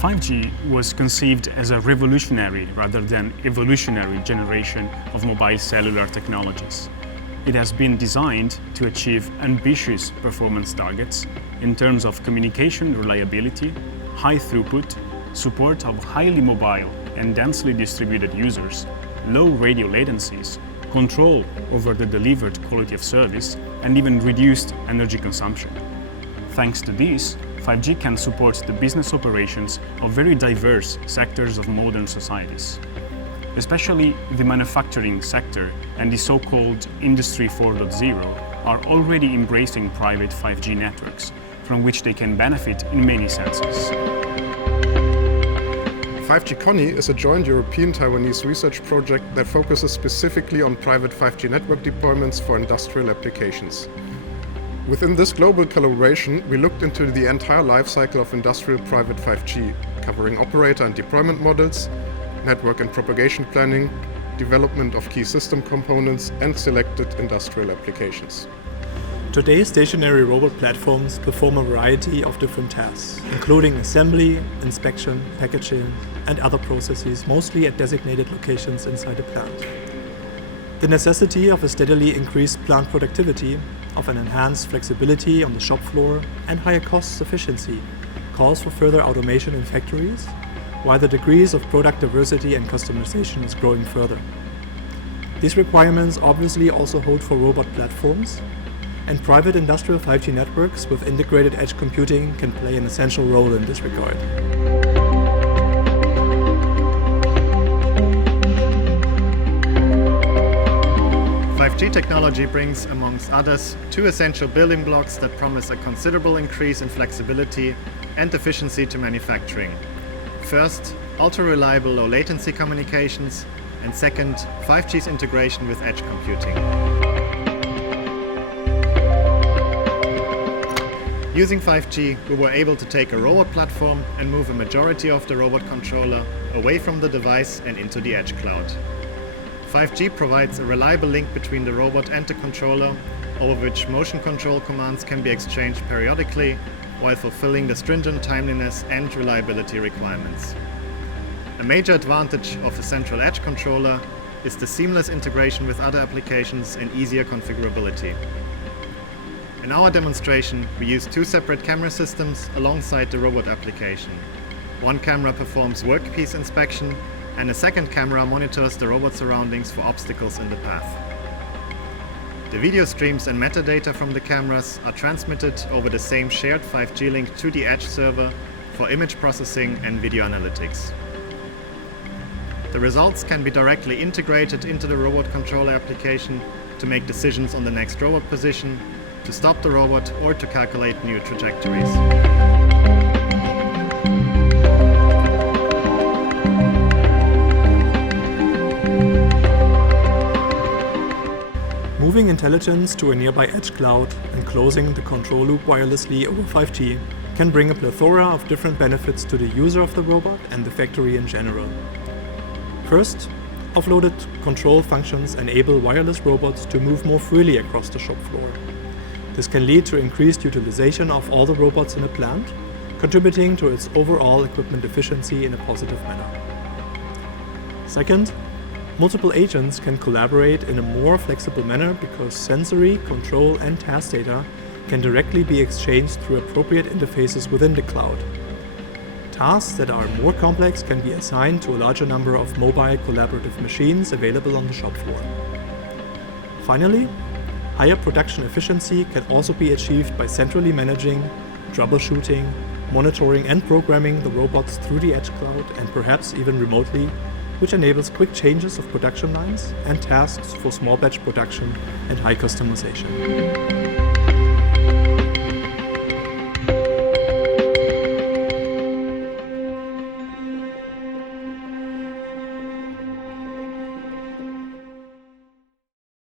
5G was conceived as a revolutionary rather than evolutionary generation of mobile cellular technologies. It has been designed to achieve ambitious performance targets in terms of communication reliability, high throughput, support of highly mobile and densely distributed users, low radio latencies, control over the delivered quality of service, and even reduced energy consumption. Thanks to this, 5G can support the business operations of very diverse sectors of modern societies. Especially the manufacturing sector and the so-called Industry 4.0 are already embracing private 5G networks, from which they can benefit in many senses. 5G CONNI is a joint European-Taiwanese research project that focuses specifically on private 5G network deployments for industrial applications. Within this global collaboration, we looked into the entire life cycle of industrial private 5G, covering operator and deployment models, network and propagation planning, development of key system components, and selected industrial applications. Today's stationary robot platforms perform a variety of different tasks, including assembly, inspection, packaging, and other processes, mostly at designated locations inside a plant. The necessity of a steadily increased plant productivity, of an enhanced flexibility on the shop floor, and higher cost efficiency calls for further automation in factories, while the degrees of product diversity and customization is growing further. These requirements obviously also hold for robot platforms, and private industrial 5G networks with integrated edge computing can play an essential role in this regard. 5G technology brings, amongst others, two essential building blocks that promise a considerable increase in flexibility and efficiency to manufacturing. First, ultra-reliable low-latency communications, and second, 5G's integration with edge computing. Using 5G, we were able to take a robot platform and move a majority of the robot controller away from the device and into the edge cloud. 5G provides a reliable link between the robot and the controller, over which motion control commands can be exchanged periodically while fulfilling the stringent timeliness and reliability requirements. A major advantage of a central edge controller is the seamless integration with other applications and easier configurability. In our demonstration, we used two separate camera systems alongside the robot application. One camera performs workpiece inspection, and a second camera monitors the robot surroundings for obstacles in the path. The video streams and metadata from the cameras are transmitted over the same shared 5G link to the edge server for image processing and video analytics. The results can be directly integrated into the robot controller application to make decisions on the next robot position, to stop the robot, or to calculate new trajectories. Moving intelligence to a nearby edge cloud and closing the control loop wirelessly over 5G can bring a plethora of different benefits to the user of the robot and the factory in general. First, offloaded control functions enable wireless robots to move more freely across the shop floor. This can lead to increased utilization of all the robots in a plant, contributing to its overall equipment efficiency in a positive manner. Second, multiple agents can collaborate in a more flexible manner because sensory, control, and task data can directly be exchanged through appropriate interfaces within the cloud. Tasks that are more complex can be assigned to a larger number of mobile collaborative machines available on the shop floor. Finally, higher production efficiency can also be achieved by centrally managing, troubleshooting, monitoring, and programming the robots through the edge cloud and perhaps even remotely, which enables quick changes of production lines and tasks for small batch production and high customization.